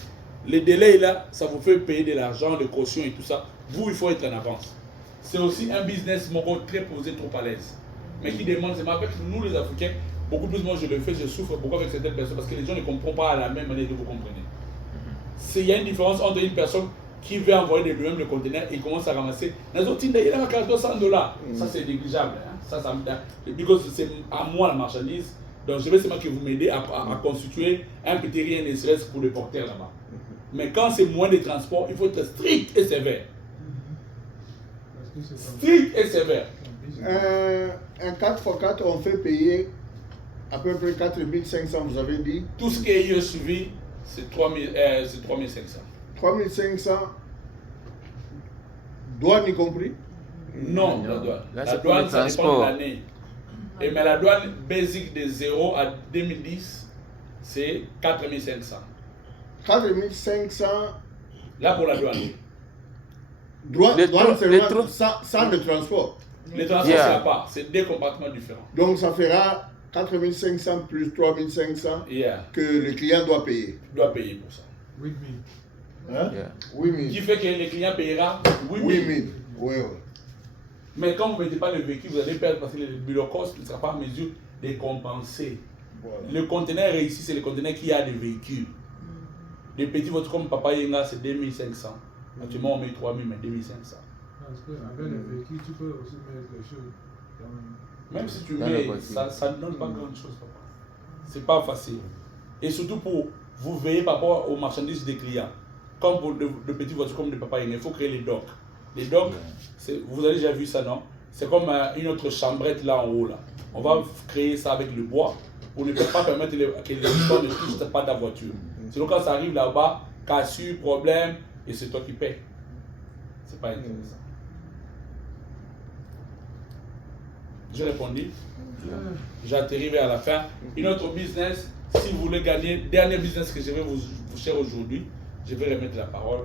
les délais là, ça vous fait payer de l'argent, des cautions et tout ça. Vous, il faut être en avance. C'est aussi un business très posé, trop à l'aise. Mais qui demande, c'est avec nous les Africains, beaucoup plus moi je le fais, je souffre beaucoup avec certaines personnes parce que les gens ne comprennent pas à la même manière que vous comprenez. Il y a une différence entre une personne qui veut envoyer de lui-même le conteneur et commence à ramasser. Il a $200. Ça c'est négligeable. Hein? Ça me parce que c'est à moi la marchandise. Donc je vais seulement que vous m'aidez à constituer un petit rien de stress pour le porteur là-bas. Mais quand c'est moins de transport, il faut être strict et sévère. Strict et sévère. Un 4x4, on fait payer à peu près 4500, vous avez dit. Tout ce qui est suivi, c'est 3500. 3500, douane y compris? Non, la douane. Là, La c'est douane, pour le ça dépend de transport. l'année. Mais la douane basique de 0 à 2010, c'est 4500. 4500. Là pour la douane. Douane seulement sans le transport. Les transports, c'est à part. C'est deux compartiments différents. Donc ça fera 4500 plus 3500 que le client doit payer. Il doit payer pour ça. With me. Hein? Yeah. 8000. Qui fait que le client payera 8000. 8000. Oui, oui. Mais quand vous ne mettez pas le véhicule, vous allez perdre parce que le bureau cost ne sera pas en mesure de compenser. Voilà. Le conteneur ici, c'est le conteneur qui a des véhicules. Des petits voitures comme Papa Yenga, c'est 2500. Actuellement, on met 3000, mais 2500. Parce qu'avec les véhicules, tu peux aussi mettre les choses dans... Même si tu Dans mets, la voiture. ça ne donne pas grand chose, papa. C'est pas facile. Et surtout pour vous veiller par rapport aux marchandises des clients. Comme pour de petites voitures comme de Papa Yenga, il faut créer les docks. Les docks, vous avez déjà vu ça, non? C'est comme une autre chambrette là en haut. Là. On va créer ça avec le bois pour ne pas permettre que les gens ne touchent pas ta voiture. Sinon, quand ça arrive là-bas, cassure, problème, et c'est toi qui paies. C'est pas intéressant. J'ai répondu. J'ai atterri vers la fin. Une autre business, si vous voulez gagner, dernier business que je vais vous faire aujourd'hui, je vais remettre la parole